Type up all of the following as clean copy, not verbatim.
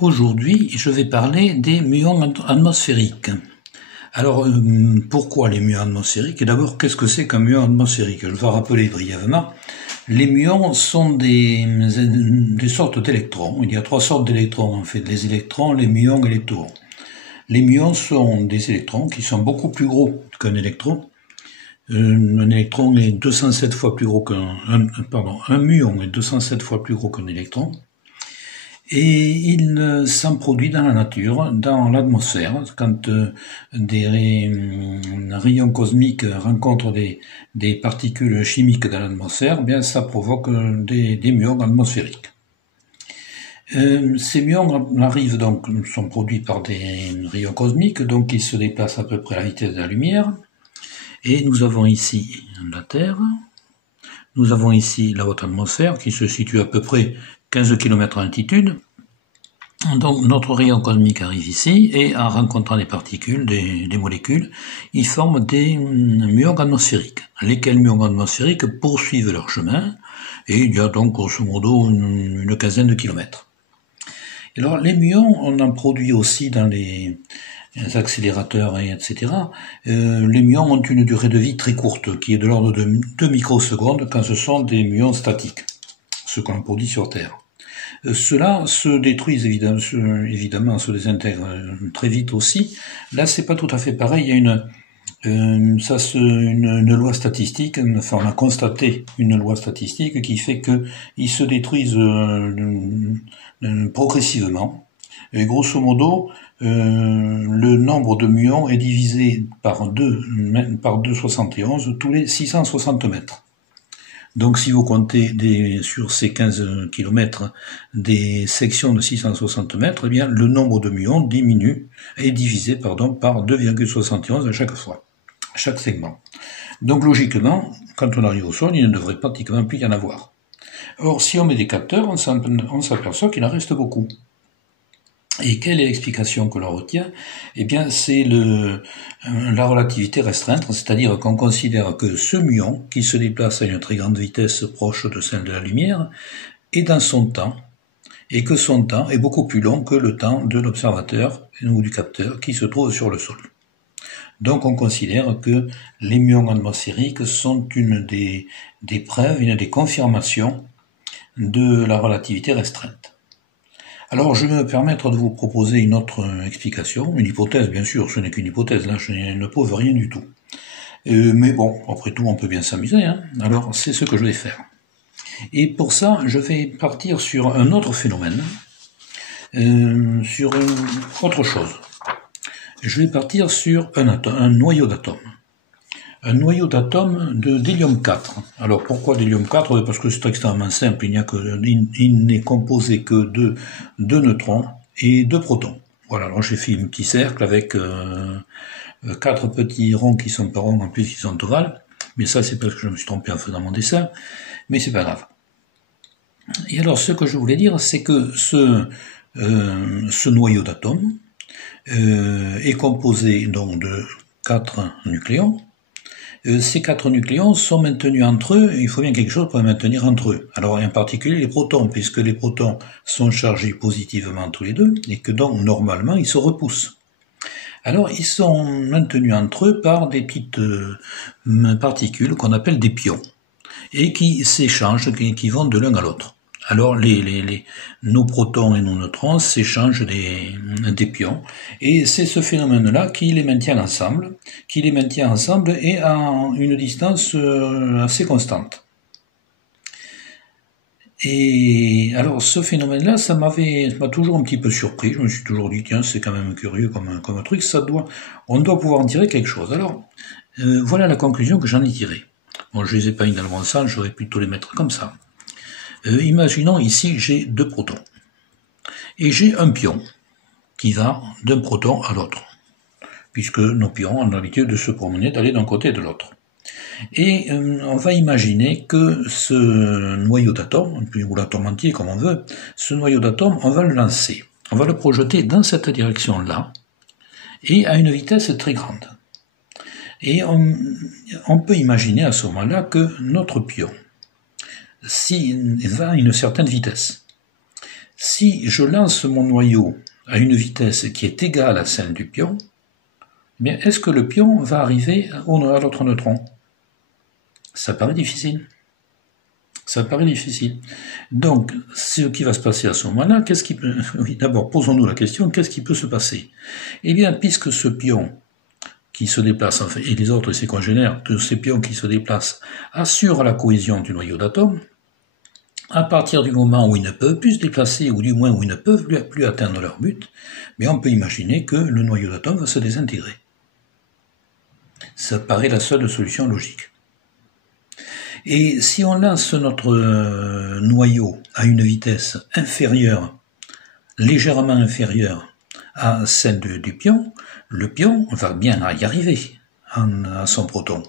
Aujourd'hui, je vais parler des muons atmosphériques. Alors, pourquoi les muons atmosphériques? Et d'abord, qu'est-ce que c'est qu'un muon atmosphérique? Je vais rappeler brièvement. Les muons sont des sortes d'électrons. Il y a trois sortes d'électrons, en fait, les électrons, les muons et les tauons. Les muons sont des électrons qui sont beaucoup plus gros qu'un électron. Un électron est 207 fois plus gros un muon est 207 fois plus gros qu'un électron. Et il s'en produit dans la nature, dans l'atmosphère, quand des rayons cosmiques rencontrent des particules chimiques dans l'atmosphère, bien ça provoque des muons atmosphériques. Ces muons arrivent donc, sont produits par des rayons cosmiques, donc ils se déplacent à peu près à la vitesse de la lumière. Et nous avons ici la Terre, nous avons ici la haute atmosphère qui se situe à peu près 15 km d'altitude. Donc notre rayon cosmique arrive ici et en rencontrant des particules, des molécules, ils forment des muons atmosphériques. Lesquels muons atmosphériques poursuivent leur chemin et il y a donc grosso modo une quinzaine de kilomètres. Alors les muons, on en produit aussi dans les accélérateurs, etc. Les muons ont une durée de vie très courte, qui est de l'ordre de 2 microsecondes quand ce sont des muons statiques, ce qu'on produit sur Terre. Ceux-là se détruisent évidemment, se désintègrent très vite aussi. Là, c'est pas tout à fait pareil. Il y a une loi statistique. Enfin, on a constaté une loi statistique qui fait que ils se détruisent progressivement. Et grosso modo, le nombre de muons est divisé par 2,71 tous les 660 mètres. Donc si vous comptez sur ces 15 km des sections de 660 mètres, eh bien le nombre de muons est divisé par 2,71 à chaque fois, chaque segment. Donc logiquement, quand on arrive au sol, il ne devrait pratiquement plus y en avoir. Or, si on met des capteurs, on s'aperçoit qu'il en reste beaucoup. Et quelle est l'explication que l'on retient? Eh bien, c'est la relativité restreinte, c'est-à-dire qu'on considère que ce muon, qui se déplace à une très grande vitesse proche de celle de la lumière, est dans son temps, et que son temps est beaucoup plus long que le temps de l'observateur ou du capteur qui se trouve sur le sol. Donc on considère que les muons atmosphériques sont une des preuves, une des confirmations de la relativité restreinte. Alors, je vais me permettre de vous proposer une autre explication, une hypothèse, bien sûr, ce n'est qu'une hypothèse, là, je ne prouve rien du tout. Mais bon, après tout, on peut bien s'amuser, hein. Alors, c'est ce que je vais faire. Et pour ça, je vais partir sur un autre phénomène, sur autre chose. Je vais partir sur un noyau d'atome. Un noyau d'atome d'hélium 4. Alors pourquoi d'hélium 4? Parce que c'est extrêmement simple, il n'est composé que de 2 neutrons et 2 protons. Voilà, alors j'ai fait un petit cercle avec 4 petits ronds qui sont pas ronds, en plus ils sont ovales, mais ça c'est parce que je me suis trompé en faisant mon dessin, mais c'est pas grave. Et alors ce que je voulais dire, c'est que ce noyau d'atome est composé donc de 4 nucléons. Ces 4 nucléons sont maintenus entre eux, et il faut bien quelque chose pour les maintenir entre eux. Alors en particulier les protons, puisque les protons sont chargés positivement tous les deux, et que donc normalement ils se repoussent. Alors ils sont maintenus entre eux par des petites particules qu'on appelle des pions, et qui s'échangent, qui vont de l'un à l'autre. Alors nos protons et nos neutrons s'échangent des pions, et c'est ce phénomène-là qui les maintient ensemble et à une distance assez constante. Et alors ce phénomène-là, ça m'a toujours un petit peu surpris. Je me suis toujours dit tiens, c'est quand même curieux comme truc. On doit pouvoir en tirer quelque chose. Alors voilà la conclusion que j'en ai tirée. Bon, je les ai pas mis dans le bon sens, j'aurais plutôt les mettre comme ça. Imaginons ici j'ai 2 protons et j'ai un pion qui va d'un proton à l'autre, puisque nos pions ont l'habitude de se promener, d'aller d'un côté et de l'autre. Et on va imaginer que ce noyau d'atome, ou l'atome entier comme on veut, ce noyau d'atome, on va le lancer, on va le projeter dans cette direction-là et à une vitesse très grande. Et on peut imaginer à ce moment-là que notre pion, s'il va à une certaine vitesse, Si je lance mon noyau à une vitesse qui est égale à celle du pion, eh bien, est-ce que le pion va arriver à l'autre neutron? Ça paraît difficile. Ça paraît difficile. Donc, ce qui va se passer à ce moment-là, qu'est-ce qui peut... Oui, d'abord, posons-nous la question, qu'est-ce qui peut se passer? Eh bien, puisque ce pion qui se déplace, enfin, et les autres, ses congénères, de ces pions qui se déplacent, assurent la cohésion du noyau d'atomes, à partir du moment où ils ne peuvent plus se déplacer, ou du moins où ils ne peuvent plus atteindre leur but, mais on peut imaginer que le noyau d'atomes va se désintégrer. Ça paraît la seule solution logique. Et si on lance notre noyau à une vitesse inférieure, légèrement inférieure à celle du pion, le pion va bien y arriver à son proton.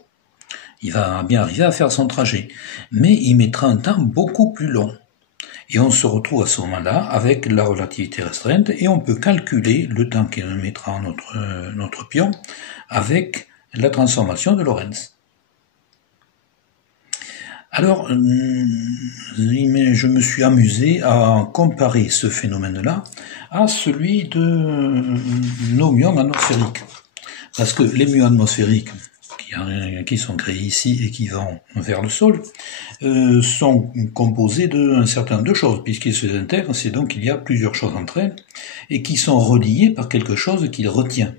Il va bien arriver à faire son trajet, mais il mettra un temps beaucoup plus long. Et on se retrouve à ce moment-là avec la relativité restreinte et on peut calculer le temps qu'il mettra notre pion avec la transformation de Lorentz. Alors, je me suis amusé à comparer ce phénomène-là à celui de nos muons atmosphériques. Parce que les muons atmosphériques qui sont créés ici et qui vont vers le sol sont composés d'un certain nombre de choses, puisqu'ils se désintègrent, c'est donc qu'il y a plusieurs choses entre elles, et qui sont reliées par quelque chose qui les retient.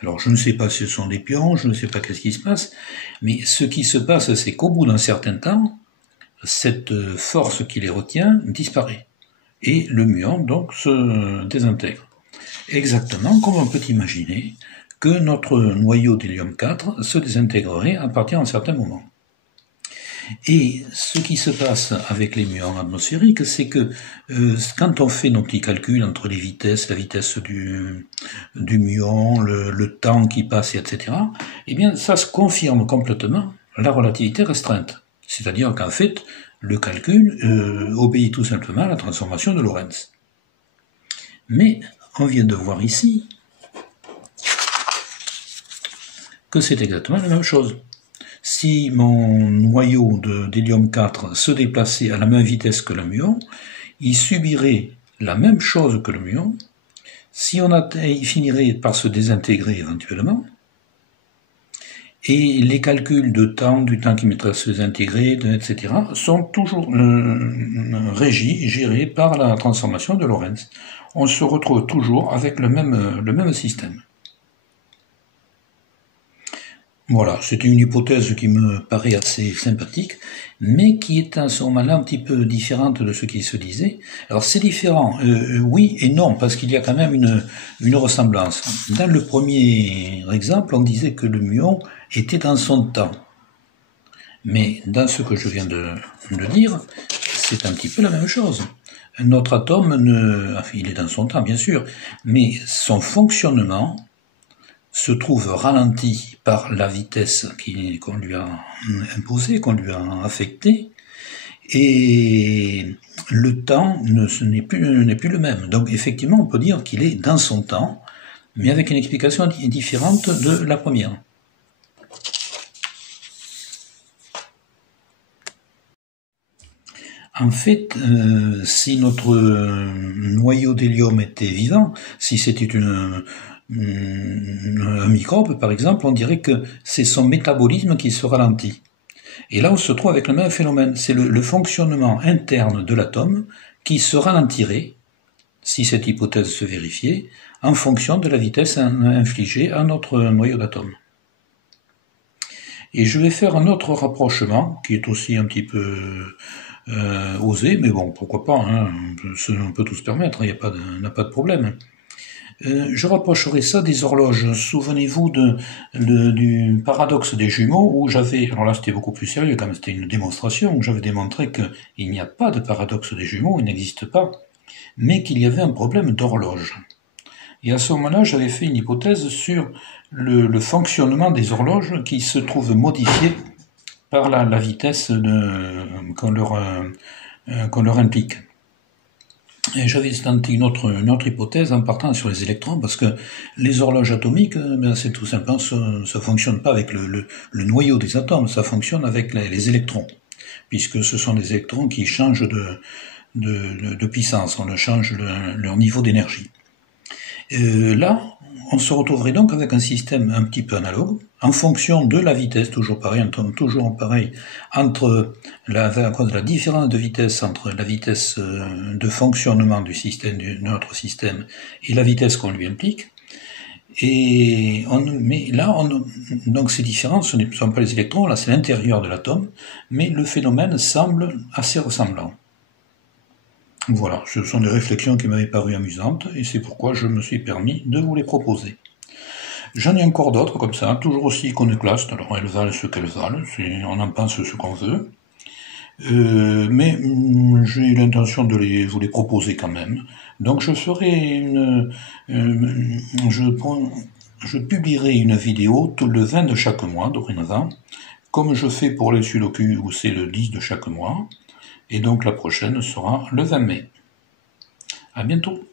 Alors je ne sais pas si ce sont des pions, je ne sais pas qu'est-ce qui se passe, mais ce qui se passe, c'est qu'au bout d'un certain temps, cette force qui les retient disparaît. Et le muon, donc, se désintègre. Exactement comme on peut imaginer que notre noyau d'hélium 4 se désintégrerait à partir d'un certain moment. Et ce qui se passe avec les muons atmosphériques, c'est que quand on fait nos petits calculs entre les vitesses, la vitesse du muon, le temps qui passe, etc., eh bien, ça se confirme complètement la relativité restreinte. C'est-à-dire qu'en fait, le calcul obéit tout simplement à la transformation de Lorentz. Mais on vient de voir ici que c'est exactement la même chose. Si mon noyau d'hélium 4 se déplaçait à la même vitesse que le muon, il subirait la même chose que le muon. Si il finirait par se désintégrer éventuellement, et les calculs de temps, du temps qui mettrait à se désintégrer, etc., sont toujours régis, gérés par la transformation de Lorentz. On se retrouve toujours avec le même système. Voilà, c'était une hypothèse qui me paraît assez sympathique, mais qui est à ce moment-là un petit peu différente de ce qui se disait. Alors c'est différent, oui et non, parce qu'il y a quand même une ressemblance. Dans le premier exemple, on disait que le muon était dans son temps. Mais dans ce que je viens de dire, c'est un petit peu la même chose. Notre atome, il est dans son temps bien sûr, mais son fonctionnement se trouve ralenti par la vitesse qu'on lui a imposée, qu'on lui a affectée, et le temps n'est plus le même. Donc effectivement, on peut dire qu'il est dans son temps, mais avec une explication différente de la première. En fait, si notre noyau d'hélium était vivant, si c'était un microbe, par exemple, on dirait que c'est son métabolisme qui se ralentit. Et là, on se trouve avec le même phénomène. C'est le fonctionnement interne de l'atome qui se ralentirait, si cette hypothèse se vérifiait, en fonction de la vitesse infligée à notre noyau d'atome. Et je vais faire un autre rapprochement, qui est aussi un petit peu osé, mais bon, pourquoi pas, hein, on peut tout se permettre, il n'y a pas de problème. Je rapprocherai ça des horloges. Souvenez-vous du paradoxe des jumeaux où alors là c'était beaucoup plus sérieux, quand c'était une démonstration, où j'avais démontré qu'il n'y a pas de paradoxe des jumeaux, il n'existe pas, mais qu'il y avait un problème d'horloge. Et à ce moment-là, j'avais fait une hypothèse sur le fonctionnement des horloges qui se trouvent modifiées par la vitesse qu'on leur implique. Et j'avais tenté une autre hypothèse en partant sur les électrons, parce que les horloges atomiques, c'est tout simplement, ça fonctionne pas avec le noyau des atomes, ça fonctionne avec les électrons, puisque ce sont les électrons qui changent de puissance, on change leur niveau d'énergie. Là, on se retrouverait donc avec un système un petit peu analogue, en fonction de la vitesse, toujours pareil, à cause de la différence de vitesse entre la vitesse de fonctionnement du système, de notre système, et la vitesse qu'on lui implique. Donc ces différences, ce ne sont pas les électrons, là c'est l'intérieur de l'atome, mais le phénomène semble assez ressemblant. Voilà, ce sont des réflexions qui m'avaient paru amusantes, et c'est pourquoi je me suis permis de vous les proposer. J'en ai encore d'autres comme ça, toujours aussi iconoclastes, alors elles valent ce qu'elles valent, on en pense ce qu'on veut, mais j'ai l'intention de vous les proposer quand même. Donc je publierai une vidéo le 20 de chaque mois, dorénavant, comme je fais pour les Sudoku où c'est le 10 de chaque mois, et donc la prochaine sera le 20 mai. À bientôt.